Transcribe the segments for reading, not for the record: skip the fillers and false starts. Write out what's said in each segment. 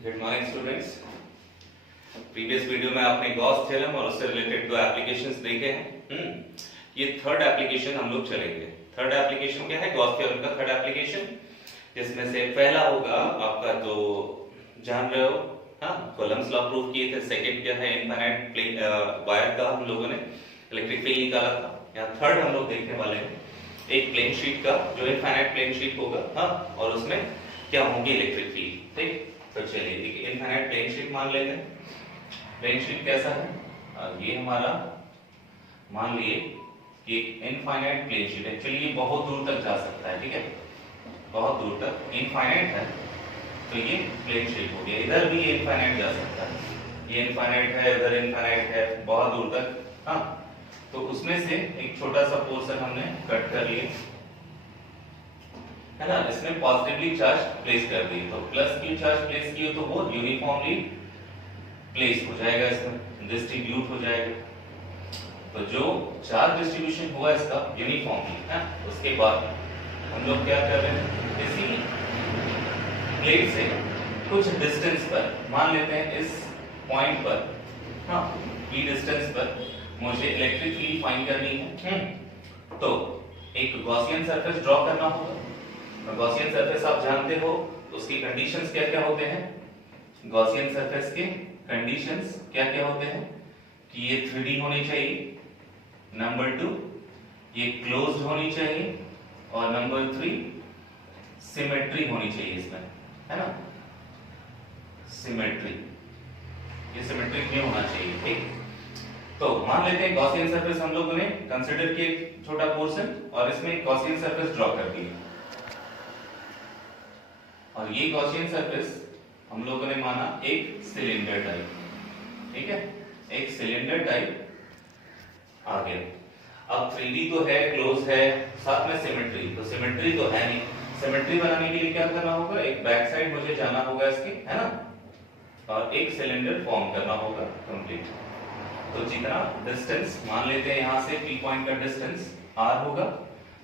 Good morning students. Previous video में आपने Gauss theorem और उससे रिलेटेड दो एप्लीकेशंस देखे हैं। ये थर्ड एप्लीकेशन हम लोग चलेंगे। थर्ड एप्लीकेशन क्या है? गॉस थ्योरम का थर्ड एप्लीकेशन, जिसमें से पहला होगा आपका जो जान रहे हो, हाँ, कूलम्ब्स लॉ प्रूव किए थे। सेकंड क्या है? इनफाइनाइट प्लेन वायर का हम लोगों ने इलेक्ट्रिक फील्ड निकाला था। यहाँ थर्ड हम लोग देखने वाले हैं एक प्लेन शीट का, जो इनफाइनाइट प्लेन शीट होगा, हाँ, और उसमें क्या होगी? Electric field. ठीक, तो चलिए एक इनफाइनाइट प्लेन शीट मान लेते हैं। प्लेन शीट कैसा है? ये हमारा मान लिए कि एक इनफाइनाइट प्लेन शीट, एक्चुअली ये बहुत दूर तक जा सकता है। ठीक है, बहुत दूर तक इनफाइनाइट है, तो ये प्लेन शीट हो गया। इधर भी ये इनफाइनाइट जा सकता है, ये इनफाइनाइट है, इधर इनफाइनाइट है, बहुत दूर तक। हाँ, तो उसमें से एक छोटा सा पोर्शन हमने कट कर लिया, है ना। इसमें पॉजिटिवली चार्ज प्लेस कर दी, तो प्लस की चार्ज प्लेस की हो तो वो यूनिफॉर्मली प्लेस हो जाएगा, इसमें डिस्ट्रीब्यूट हो जाएगा। तो जो चार्ज डिस्ट्रीब्यूशन हुआ इसका यूनिफॉर्मली है, उसके बाद हम लोग क्या कर रहे हैं, इसी प्लेट से कुछ डिस्टेंस पर, मान लेते हैं इस पॉइंट पर, हाँ, p डिस्टेंस पर मुझे इलेक्ट्रिक फील्ड फाइंड करनी है। तो एक गॉसियन सरफेस ड्रॉ करना होगा। गॉसियन सरफेस आप जानते हो, उसकी कंडीशंस क्या क्या होते हैं? गॉसियन सरफेस के कंडीशंस क्या क्या होते हैं कि ये 3D होनी चाहिए, नंबर 2 ये क्लोज्ड होनी चाहिए, और नंबर 3 सिमेट्री होनी चाहिए इसमें, है ना, सिमेट्री। ये सिमेट्री क्यों होना चाहिए? ठीक, तो मान लेते हैं गॉसियन सरफेस हम लोगों ने कंसीडर किया एक छोटा पोर्शन, और इसमें एक गॉसियन सरफेस ड्रॉ कर दी, और ये गॉसियन सरफेस हम लोगों ने माना एक सिलेंडर टाइप। ठीक है, एक सिलेंडर टाइप आ गया। अब 3D तो है, क्लोज है, साथ में सिमेट्री, तो सिमेट्री तो है नहीं। सिमेट्री बनाने के लिए क्या करना होगा? एक बैक साइड मुझे जाना होगा इसकी, है ना, और एक सिलेंडर फॉर्म करना होगा कंप्लीट। तो जितना डिस्टेंस मान लेते हैं यहां से P पॉइंट का डिस्टेंस R होगा,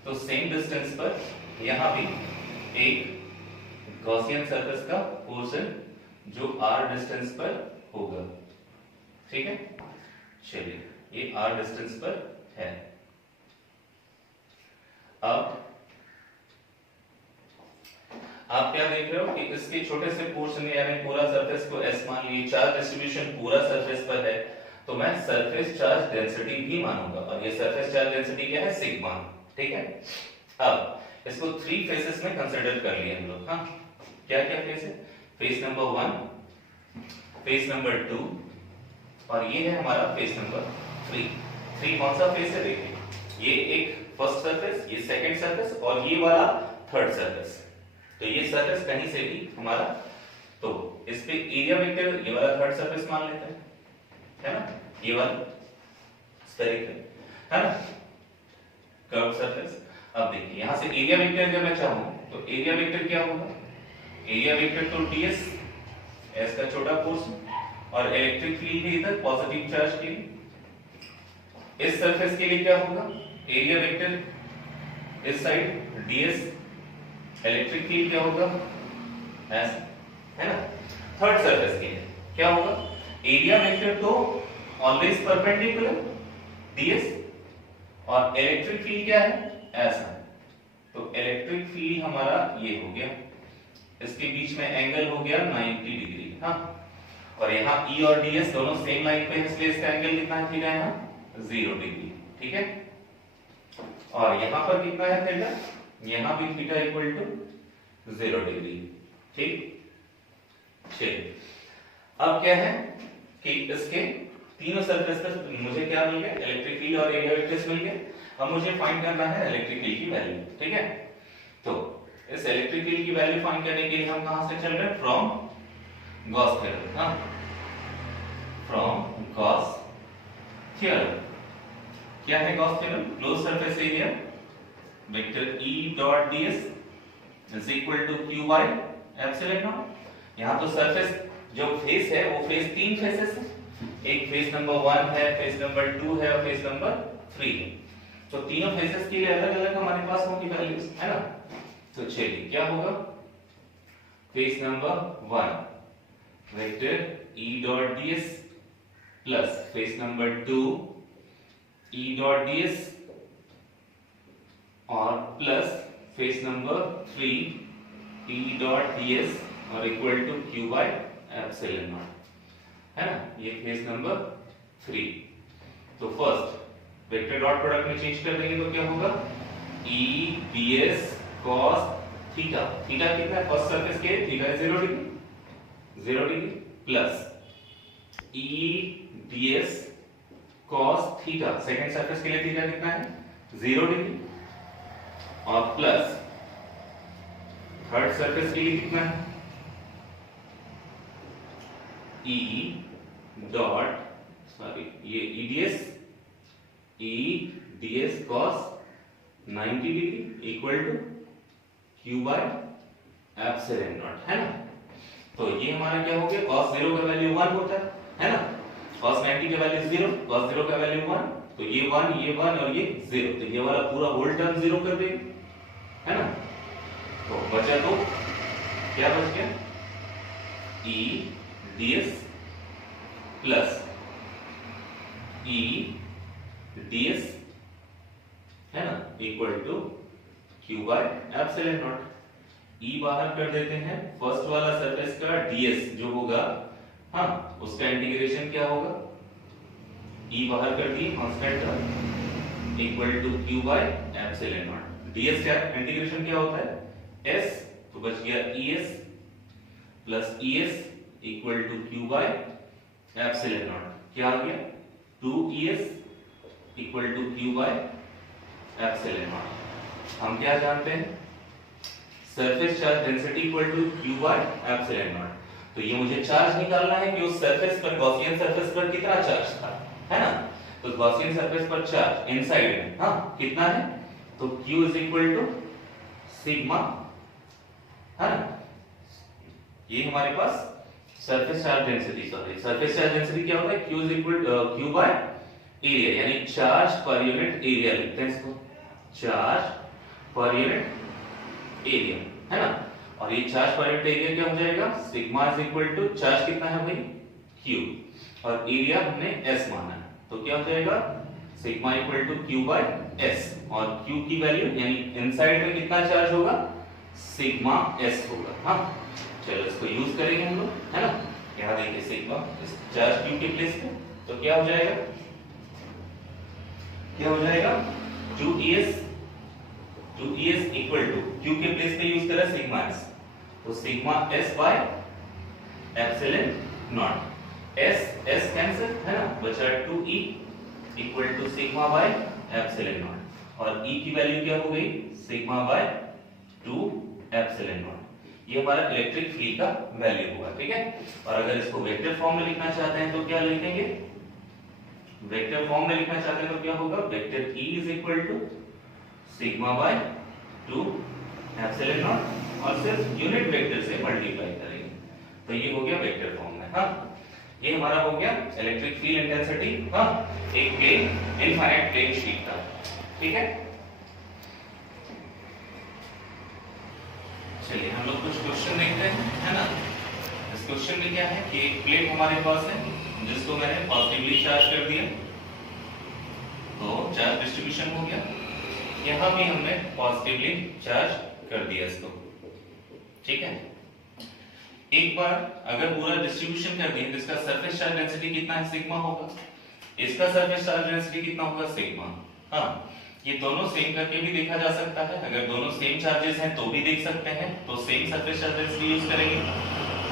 तो सेम डिस्टेंस पर यहां भी एक गॉसियन सरफेस का पोर्शन जो R डिस्टेंस पर होगा। ठीक है, चलिए ये R डिस्टेंस पर है। अब आप क्या देख रहे हो कि इसके छोटे से पोर्शन यानी पूरा सरफेस को S मान लिए, चार्ज डिस्ट्रीब्यूशन पूरा सरफेस पर है, तो मैं सरफेस चार्ज डेंसिटी भी मानूंगा, और ये सरफेस चार्ज डेंसिटी क्या है? सिग्मा। ठीक है, अब इसको 3 फेसेस में कंसीडर कर लिए हम लोग। हाँ, क्या क्या फेस है? फेस नंबर 1, फेस नंबर 2, और ये है हमारा फेस नंबर 3। 3 कौन सा फेस है? देखिए, ये एक फर्स्ट सरफेस, ये सेकंड सरफेस, और ये वाला थर्ड सरफेस। तो ये सरफेस कहीं से भी हमारा, तो इस पे एरिया वेक्टर ये वाला थर्ड सरफेस मान लेते हैं, है ना, ये वाला स्फेरिकल, है ना, कर्व सरफेस। अब देखिए यहां से एरिया वेक्टर अगर मैं चाहूं तो एरिया वेक्टर क्या होगा? एरिया वेक्टर तो ds, s का छोटा पोर्शन, और इलेक्ट्रिक फील्ड भी इधर पॉजिटिव चार्ज के लिए। इस सरफेस के लिए क्या होगा? एरिया वेक्टर इस साइड ds, इलेक्ट्रिक फील्ड क्या होगा? s, है ना। थर्ड सरफेस के लिए क्या होगा? एरिया वेक्टर तो ऑलवेज परपेंडिकुलर ds, और इलेक्ट्रिक फील्ड क्या है? s है। तो इलेक्ट्रिक फील्ड हमारा ये हो गया, इसके बीच में एंगल हो गया 90 डिग्री। हाँ, और यहाँ E और ds दोनों सेम लाइन पे है, इसलिए इसका एंगल कितना है? थीटा है 0 डिग्री। ठीक है, और यहाँ पर कितना है थीटा? यहाँ भी थीटा इक्वल टू 0 डिग्री। ठीक, चलिए अब क्या है कि इसके तीनों सरफेस पर मुझे क्या मिल गया? इलेक्ट्रिक फील्ड और एरिया वेक्टर्स मिल गए। अब मुझे फाइंड करना है इलेक्ट्रिक फील्ड की वैल्यू। ठीक है, तो इस इलेक्ट्रिक फील्ड की वैल्यू फाइंड करने के लिए हम कहां से चल रहे हैं? From Gauss theorem. हाँ, फ्रॉम गॉस थ्योरम। क्या है Gauss theorem? Closed surface area vector E dot ds is equal to q by epsilon naught. यहां तो सरफेस जो फेस है वो फेस 3 फेसेस है, एक फेस नंबर 1 है, फेस नंबर 2 है, और फेस नंबर 3 है। तो तीनों फेसेस के लिए अलग अलग हमारे पास होंगी वैल्यूज, है ना। तो चलिए क्या होगा? Face number 1 vector E dot ds plus face number 2 E dot ds और plus face number 3 E dot ds और equal to q by epsilon not, है ना। ये फेस नंबर 3। तो फर्स्ट वेक्टर डॉट प्रोडक्ट में चेंज कर देंगे तो क्या होगा, E ds cos theta, theta कितना है, फर्स्ट सरफेस के theta 0 degree, 0 degree plus E ds cos theta, second surface के लिए थीटा कितना है, 0 डिग्री और प्लस थर्ड सरफेस के लिए कितना है, E डॉट सॉरी ये E ds cos 90 degree equal to q by epsilon not, है ना। तो ये हमारा क्या हो गया, cos 0 का वैल्यू 1 होता है ना, cos 90 का वैल्यू 0, cos 0 का वैल्यू 1, तो ये 1 और ये 0, तो ये वाला पूरा होल टर्म 0 कर देंगे, है ना। तो बचा तो क्या बच गया, E ds plus E ds, है ना, equal to q by epsilon naught. E बाहर कर देते हैं, फर्स्ट वाला सरफेस का ds जो होगा, हाँ उसका इंटीग्रेशन क्या होगा, E बाहर कर दिए कांस्टेंट का, equal to q by epsilon nought. ds क्या इंटीग्रेशन क्या होता है, s, तो बच गया es plus es equal to q by epsilon nought. क्या आ गया, 2es equal to q by epsilon nought. हम क्या जानते हैं, surface charge density equal to q by epsilon nought. तो ये मुझे चार्ज निकालना है कि उस सरफेस पर, गॉसियन सरफेस पर कितना चार्ज था, है ना। तो गॉसियन सरफेस पर चार्ज इनसाइड में, हाँ कितना है, तो q is equal to sigma, है ना। ये हमारे पास surface charge density, sorry surface charge density क्या होता है, q is equal q by area, यानी चार्ज पर यूनिट एरिया लिखते हैं इसको, चार्ज पर यूनिट एरिया, है ना। और ये चार्ज पर यूनिट एरिया क्या हो जाएगा, sigma is equal to charge कितना है भाई q और एरिया हमने s माना है, तो क्या हो जाएगा sigma equal to q by s, और q की वैल्यू यानी इनसाइड में कितना चार्ज होगा, सिग्मा s होगा। हाँ चलो इसको यूज करेंगे हम लोग, है ना। यहाँ देखिए सिग्मा इस चार्ज q के प्लेस पे, तो क्या हो जाएगा, क्या हो जाएगा 2es इक्वल टू q के प्लेस पे यूज करा सिग्मा s, तो sigma s by epsilon nought, s cancel, है ना, बचा 2e equal to sigma by epsilon not, और e की वैल्यू क्या हो गई, सिग्मा बाय 2 एप्सिलॉन नॉट। ये हमारा इलेक्ट्रिक फील्ड का वैल्यू होगा, ठीक है। और अगर इसको वेक्टर फॉर्म में लिखना चाहते हैं तो क्या लिखेंगे, वेक्टर फॉर्म में लिखना चाहते हैं तो क्या होगा, vector E is equal to sigma by 2 epsilon not, और सिर्फ यूनिट वेक्टर से मल्टीप्लाई करेंगे, तो ये हो गया वेक्टर फॉर्म में। हाँ ये हमारा हो गया इलेक्ट्रिक फील्ड इंटेंसिटी, हाँ एक प्लेन इनफाइनाइट प्लेन शीट का, ठीक है। चलिए हम लोग कुछ क्वेश्चन देखते हैं, है ना। इस क्वेश्चन में क्या है कि एक प्लेट हमारे पास है जिसको मैंने पॉजिटिवली चार्ज कर दिया, तो चार्ज डिस्ट्रीब्यूशन हो गया, यहाँ भी हमने पॉजिटिवली चार्ज कर दिया इसको, ठीक है। एक बार अगर पूरा डिस्ट्रीब्यूशन कर दिया तो इसका सरफेस चार्ज डेंसिटी कितना है, सिग्मा होगा, इसका सरफेस चार्ज डेंसिटी कितना होगा, सिग्मा। हाँ ये दोनों सेम करके भी देखा जा सकता है, अगर दोनों सेम चार्जेस हैं तो भी देख सकते हैं, तो same surface charge density use करेंगे,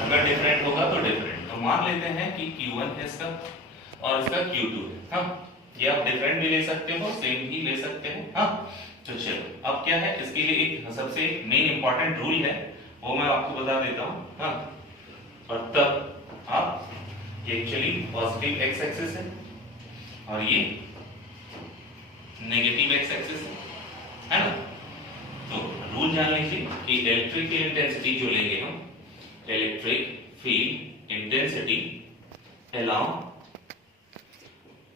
अगर डिफरेंट होगा तो डिफरेंट। तो मान लेते हैं कि Q1 है इसका और इसका Q2 है, हाँ ये आप डिफरेंट भी ले सकते हो, सेम भी ले सकते हो, हाँ। तो चलो अब क्या है, इसके लिए एक सबसे मेन इंपॉर्टेंट रूल है, वो मैं आपको बता देता हूँ, हाँ। और तब आप ये एक्चुअली पॉजिटिव एक्स एक्सिस है और ये नेगेटिव एक्स एक्सिस है ना। तो रूल जान लीजिए कि इलेक्ट्रिक फील्ड इंटेंसिटी जो लेंगे हम, electric field intensity along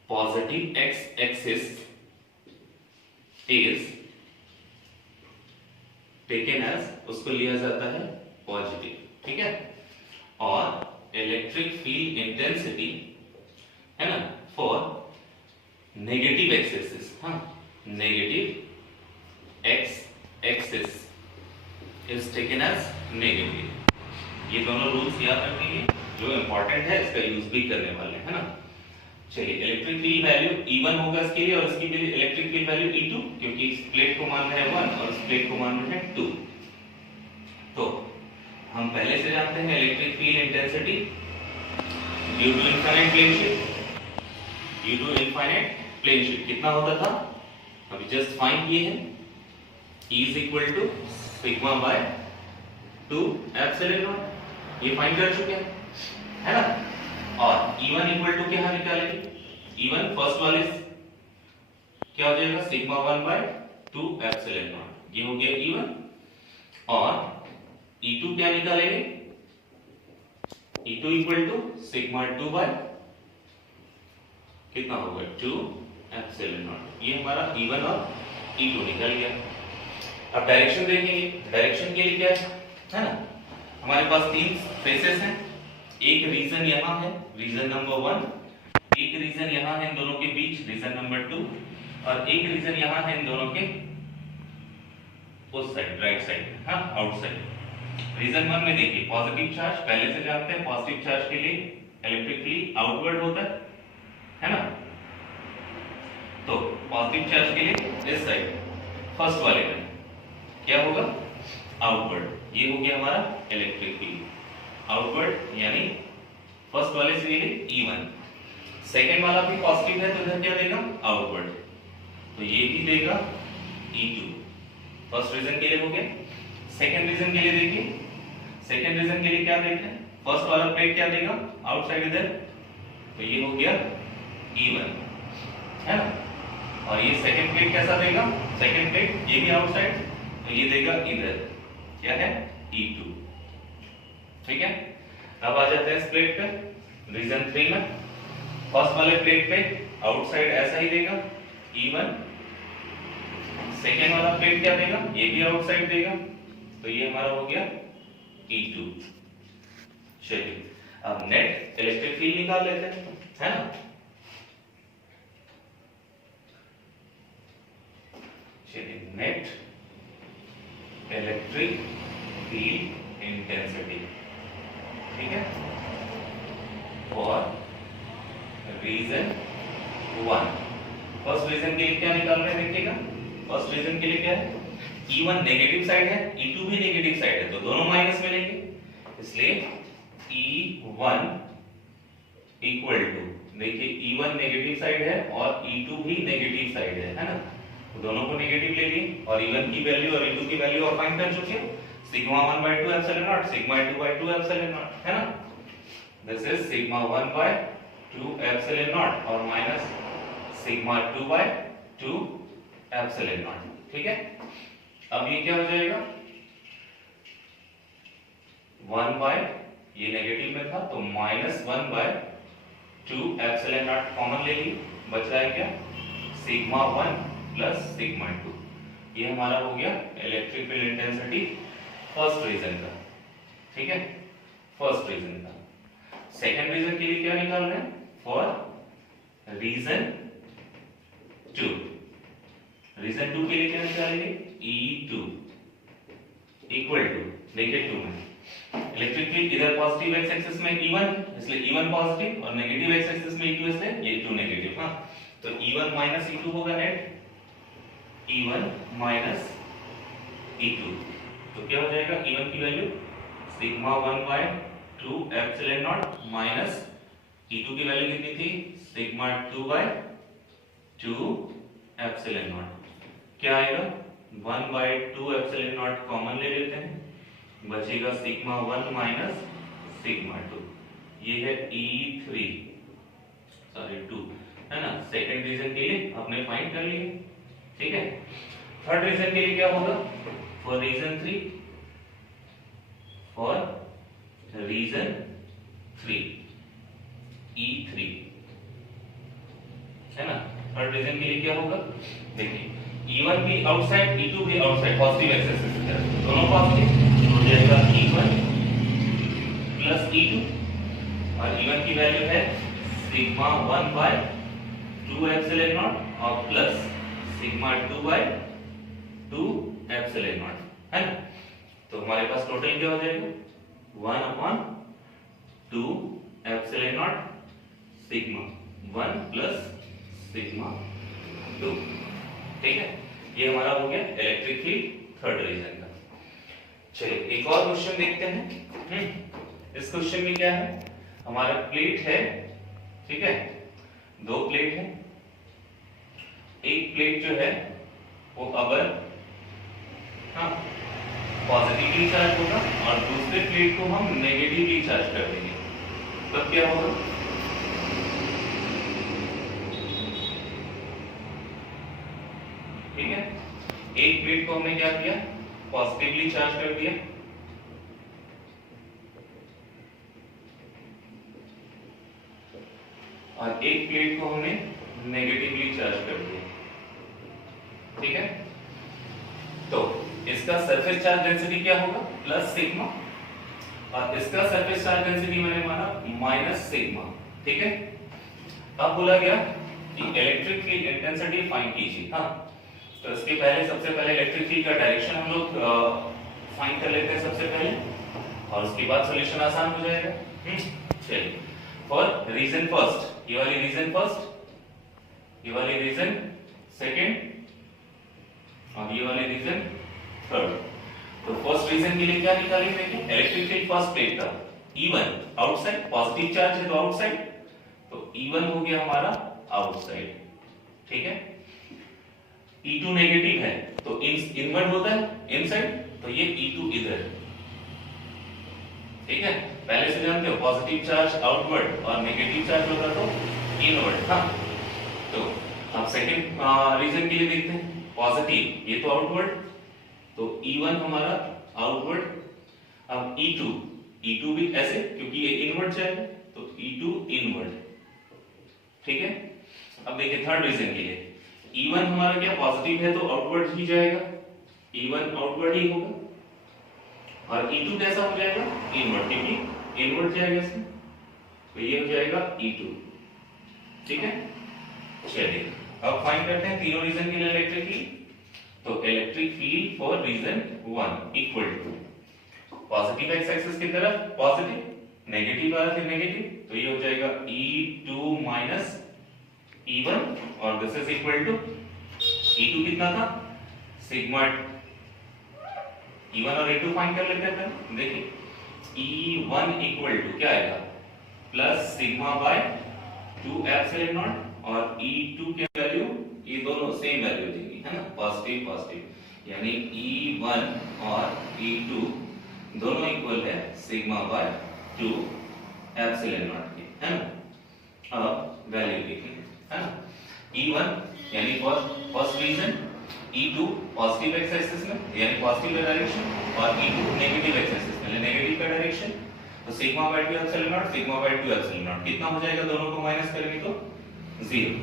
positive x axis is taken as, उसको लिया जाता है पॉजिटिव, ठीक है। और इलेक्ट्रिक फील्ड इंटेंसिटी है ना फॉर नेगेटिव एक्सिस, हाँ negative x axis is taken as negative. ये दोनों रूल्स याद रखिए जो इंपॉर्टेंट है, इसका यूज भी करने वाले हैं ना। चलिए इलेक्ट्रिक फील्ड वैल्यू E1 होगा इसके लिए, और इसकी भी इलेक्ट्रिक फील्ड वैल्यू E2, क्योंकि इस प्लेट को मान रहे हैं 1 और इस प्लेट को मान रहे हैं 2। तो हम पहले से जानते हैं electric field intensity due to infinite plane shift, due to infinite plane shift कितना होता था, अभी जस्ट फाइंड किए हैं। E is equal to sigma by 2 epsilon nought, ये फाइंड कर चुके हैं है ना। और E1 इक्वल टू क्या निकालेंगे, E1 फर्स्ट वाले क्या हो जाएगा सिग्मा 1 बाय 2 एप्सिलॉन नॉट, ये हो गया E1। और E2 क्या निकालेंगे, E2 equal to sigma 2 bye कितना होगा 2 एप्सिलॉन नॉट, ये हमारा E1 और E2 निकल गया। अब डायरेक्शन देखेंगे, डायरेक्शन के लिए क्या है ना, हमारे पास तीन फेसेस हैं, एक रीजन यहाँ है रीजन नंबर 1, एक रीजन यहाँ है इन दोनों के बीच रीजन नंबर 2, और एक रीजन यहाँ है इन दोनों के उस साइड राइट साइड, हाँ आउटसाइड। रीजन 1 में देखिए पॉजिटिव चार्ज, पहले से जानते हैं पॉजिटिव चार्ज के लिए इलेक्ट्रिक फील्ड आउटवर्ड होता है ना। तो पॉजिटिव चार्ज के लिए इस साइड फर्स्ट वाले में क्या होगा आउटवर्ड, ये हो गया हमारा इलेक्ट्रिक फील्ड आउटवर्ड, यानी फर्स्ट वाले से ये E1। सेकंड वाला भी पॉजिटिव है तो इधर क्या देगा आउटवर्ड, तो ये भी देगा E2। फर्स्ट रीजन के लिए हो गया। सेकंड रीजन के लिए देखिए, सेकंड रीजन के लिए क्या देख रहे हैं, फर्स्ट वाला प्लेट क्या देगा आउटसाइड इधर, तो ये हो गया E1 है ना। और ये सेकंड प्लेट कैसा देगा, सेकंड प्लेट ये भी आउटसाइड, तो ये देगा इधर क्या है E2, ठीक है। अब आ जाते हैं इस प्लेट पे रीजन 3 में, फर्स्ट वाले प्लेट पे आउटसाइड ऐसा ही देगा E1, सेकेंड वाला प्लेट क्या देगा, ये भी आउटसाइड देगा, तो ये हमारा हो गया E2। चलिए अब नेट इलेक्ट्रिक फील्ड निकाल लेते हैं है ना। चलिए नेट इलेक्ट्रिक फील्ड इंटेंसिटी, ठीक है, और रीजन 1। फर्स्ट रीजन के लिए क्या निकाल रहे हैं देखिएगा, फर्स्ट रीजन के लिए क्या है E1 नेगेटिव साइड है, E2 भी नेगेटिव साइड है, तो दोनों माइनस मिलेंगे, इसलिए E1 इक्वल टू, देखिए E1 नेगेटिव साइड है और E2 भी नेगेटिव साइड है ना, तो दोनों को नेगेटिव ले लिए और E1 की वैल्यू और E2 की वैल्यू आप फाइंड कर चुके हैं, sigma 1 by 2 epsilon not, sigma 2 by 2 epsilon not है ना। This is sigma 1 by 2 epsilon not और minus sigma 2 by 2 epsilon naught, ठीक है। अब ये क्या हो जाएगा 1 by, ये नेगेटिव में था तो minus 1 by 2 epsilon not common ले ली, बच रहा है क्या सिग्मा 1 प्लस सिग्मा 2, ये हमारा हो गया electric field intensity first region का, ठीक है, फर्स्ट रीजन का। सेकंड रीजन के लिए क्या निकाल रहे हैं, फॉर रीजन 2, रीजन 2 के लिए क्या निकालेंगे E2 इक्वल टू, देखिए 2 में इलेक्ट्रिक फील्ड इधर पॉजिटिव एक्स एक्सिस में E1, इसलिए E1 पॉजिटिव, और नेगेटिव एक्स एक्सिस में E2, इसलिए ये 2 नेगेटिव, हाँ, तो E1 माइनस E2 होगा नेट, E1 माइनस E2, तो क्या हो जाएगा E1 की value sigma 1 by 2 epsilon not minus E2 की वैल्यू कितनी थी सिग्मा 2 by 2 एप्सिलॉन नॉट, क्या आएगा 1 by 2 एप्सिलॉन नॉट कॉमन ले लेते हैं, बचेगा सिग्मा 1 माइनस सिग्मा 2, ये है E3 सॉरी 2 है ना। सेकंड रीजन के लिए आपने फाइंड कर लिए, ठीक है। थर्ड रीजन के लिए क्या होगा, for reason 3, for reason 3 E3 है ना। थर्ड रीजन के लिए क्या होगा, देखिए E1 भी आउटसाइड, E2 भी आउटसाइड, पॉजिटिव एक्सिस से दोनों पॉजिटिव, हो जाएगा E1 प्लस E2 और E1 की वैल्यू है सिग्मा 1 बाय 2 एप्सिलॉन नॉट और plus sigma 2 by 2 epsilon not, है ना। तो हमारे पास टोटल क्या हो जाएगा 1 upon 2 epsilon not sigma 1 plus sigma 2, ठीक है। ये हमारा हो गया इलेक्ट्रिक फील्ड थर्ड रीजन का। चलिए एक और क्वेश्चन देखते हैं। इस क्वेश्चन में क्या है, हमारा प्लेट है, ठीक है, दो प्लेट है। एक प्लेट जो है वो अगर पॉजिटिवली चार्ज होगा और दूसरे प्लेट को हम नेगेटिवली चार्ज कर देंगे, तब क्या होगा, ठीक है। एक प्लेट को हमने क्या किया, पॉजिटिवली चार्ज कर दिया, और एक प्लेट को हमने नेगेटिवली चार्ज कर दिया, ठीक है। तो इसका सरफेस चार्ज डेंसिटी क्या होगा प्लस सिग्मा, और इसका सरफेस चार्ज डेंसिटी मैंने माना माइनस सिग्मा, ठीक है। अब बोला गया कि इलेक्ट्रिक फील्ड इंटेंसिटी फाइंड कीजिए। हाँ, तो इसके पहले सबसे पहले इलेक्ट्रिक फील्ड का डायरेक्शन हम लोग फाइंड कर लेते हैं सबसे पहले, और उसके बाद सॉल्यूशन आसान हो जाएगा। चलिए, फॉर रीजन फर्स्ट, ये वाली रीजन फर्स्ट, ये वाली रीजन सेकंड, और ये वाली रीजन थर्ड। तो फर्स्ट रीजन के लिए क्या निकालेंगे, इलेक्ट्रिक फील्ड फर्स्ट प्लेट का E1 आउटसाइड, पॉजिटिव चार्ज है तो आउटसाइड, तो E1 हो गया हमारा आउटसाइड, ठीक है। E2 नेगेटिव है तो इनवर्ड होता है इनसाइड, तो ये E2 इधर, ठीक है। पहले से जानते हो पॉजिटिव चार्ज आउटवर्ड और नेगेटिव चार्ज होता तो इनवर्ड। हाँ, तो अब सेकंड रीजन के लिए देखते हैं, पॉजिटिव ये तो आउटवर्ड, तो E1 हमारा आउटवर्ड, अब E2 भी ऐसे क्योंकि ये इनवर्ड जाएगा, तो E2 इनवर्ड, ठीक है। अब देखिए थर्ड रीजन के लिए, E1 हमारा क्या पॉजिटिव है तो आउटवर्ड ही जाएगा, E1 आउटवर्ड ही होगा, और E2 कैसा हो जाएगा इनवर्ड, क्योंकि इनवर्ड जाएगा इसमें, तो ये हो जाएगा E2, ठीक है। चलिए अब फाइंड करते हैं तीनों रीजन के लिए इलेक्ट्रिक फील्ड। तो electric field for region 1 equal to positive x axis की तरफ पॉजिटिव, नेगेटिव वाला फिर नेगेटिव, तो ये हो जाएगा E2 माइनस E1, और this is equal to E2 कितना था सिग्मा, E1 और E2 फाइंड कर लेते हैं। देखिए E1 इक्वल टू क्या आएगा plus sigma by 2 epsilon not, और E2 की वैल्यू ये दोनों सेम वैल्यू देंगी, है ना, पॉजिटिव पॉजिटिव, यानी E1 और E2 दोनों इक्वल है सिग्मा बाय 2 एप्सिलॉन नॉट की, है ना। अब वैल्यू लिखेंगे, है ना। E1 यानी first region, E2 positive x axis में यानी पॉजिटिव डायरेक्शन, और E2 नेगेटिव एक्स एक्सिस में नेगेटिव का डायरेक्शन, तो sigma by 2 epsilon not, sigma by 2 epsilon nought कितना हो जाएगा, दोनों को माइनस करेंगे तो 0,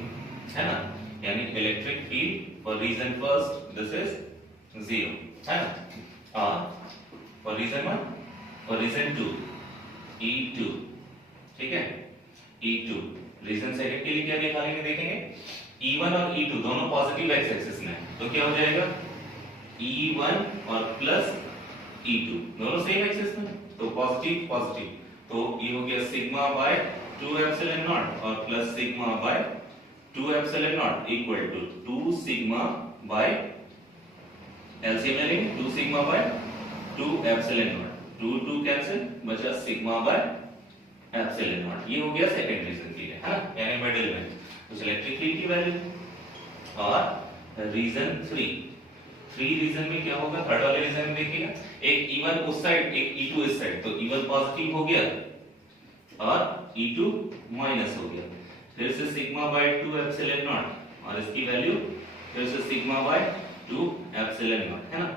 है ना। यानी electric field for region first this is 0, है ना। और for region 1, for reason 2 E2, ठीक है, E2। रीजन सेकंड के लिए क्या निकालेंगे देखेंगे, E1 और E2 दोनों पॉजिटिव एक्स एक्सिस में, तो क्या हो जाएगा E1 और प्लस E2 दोनों सेम एक्सिस में, तो पॉजिटिव पॉजिटिव, तो ये हो गया सिग्मा बाय 2 एप्सिलॉन नॉट और plus sigma by 2 epsilon nought equal to 2 sigma by LCM ले लेंगे, 2 sigma by 2 epsilon nought, 2 cancel, बचा सिग्मा बाय एप्सिलॉन नॉट। ये हो गया सेकंड रीजन के लिए, है ना, यानी मिडिल में उस इलेक्ट्रिक फील्ड की वैल्यू। और रीजन 3 रीजन में क्या होगा, थर्ड वाले रीजन में देखिएगा, एक E1 उस साइड एक E2 इस साइड, तो E1 पॉजिटिव हो गया और E2 माइनस हो गया, फिर से सिग्मा बाय 2 एप्सिलॉन नॉट, और इसकी वैल्यू फिर से सिग्मा बाय 2 एप्सिलॉन नॉट, है ना।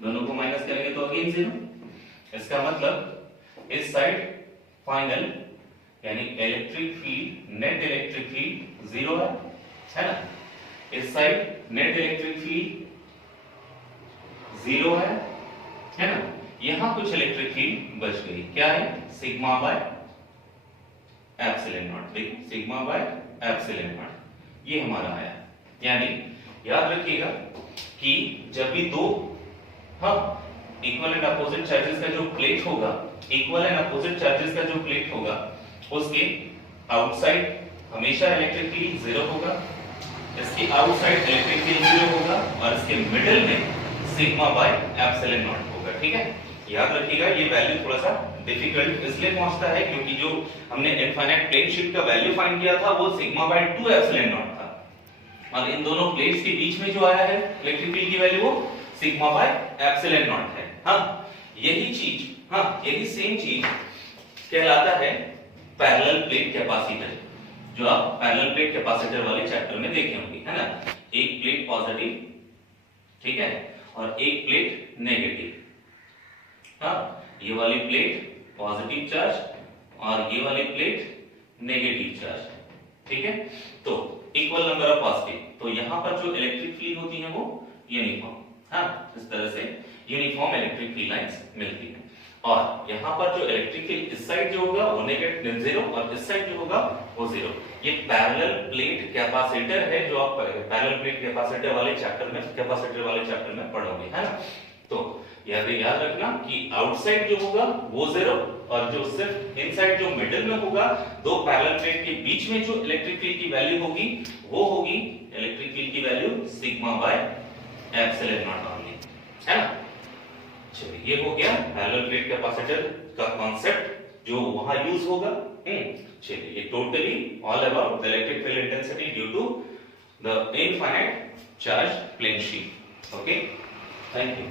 दोनों को माइनस करेंगे तो अगेन 0। इसका मतलब इस साइड फाइनल यानी electric field, net electric field 0 है ना। इस साइड नेट इलेक्ट्रिक फील्ड 0 है ना। यहां कुछ इलेक्ट्रिक फील्ड बच गई, क्या है, सिग्मा बाय एप्सिलॉन नॉट, देखो सिग्मा बाय एप्सिलॉन नॉट ये हमारा आया। यानी याद रखिएगा कि जब भी दो इक्वल एंड अपोजिट चार्जेस का जो प्लेट होगा, इक्वल एंड अपोजिट चार्जेस का जो प्लेट होगा उसके आउटसाइड हमेशा इलेक्ट्रिक फील्ड जीरो होगा, इसके आउटसाइड इलेक्ट्रिक फील्ड जीरो होगा और इसके मिडिल में सिग्मा बाय एप्सिलॉन नॉट होगा। ठीक है, याद रखिएगा ये वैल्यू थोड़ा सा डिफिकल्ट इसलिए पहुंचता है क्योंकि जो हमने इनफाइनाइट प्लेन शिफ्ट का वैल्यू फाइंड किया था वो सिग्मा बाय 2 एप्सिलॉन नॉट था, और इन दोनों प्लेट्स के बीच में जो आया है इलेक्ट्रिक फील्ड की वैल्यू वो सिग्मा बाय एप्सिलॉन नॉट है। यही सेम चीज कहलाता है पैरेलल प्लेट कैपेसिटर, जो आप पैरेलल प्लेट कैपेसिटर वाले चैप्टर में देखे होंगे, है ना। एक प्लेट पॉजिटिव, ठीक है, और एक प्लेट नेगेटिव। ये वाली प्लेट पॉजिटिव चार्ज और ये वाली प्लेट नेगेटिव चार्ज, ठीक है। तो इक्वल नंबर ऑफ पॉजिटिव, तो यहां पर जो इलेक्ट्रिक फील्ड होती है वो यूनिफॉर्म, इस तरह से यूनिफॉर्म इलेक्ट्रिक फील्ड लाइंस मिलती है। और यहां पर जो इलेक्ट्रिक फील्ड इस साइड जो होगा वो नेगेटिव जीरो और इस साइड जो होगा वो जीरो। ये पैरेलल प्लेट कैपेसिटर है जो आप पैरेलल प्लेट कैपेसिटर वाले चैप्टर में पढ़ोगे, है ना। तो याद रखना कि आउटसाइड जो होगा वो जीरो और जो सिर्फ इनसाइड जो मिडिल में होगा, दो पैरेलल प्लेट के बीच में जो इलेक्ट्रिक फील्ड की वैल्यू होगी वो होगी इलेक्ट्रिक फील्ड की value sigma by epsilon nought only, है ना। चलिए ये हो गया पैरेलल प्लेट कैपेसिटर का कॉन्सेप्ट जो वहां यूज होगा। चलिए ये totally all about the electric field intensity due to the infinite charge plane sheet. Okay, thank you.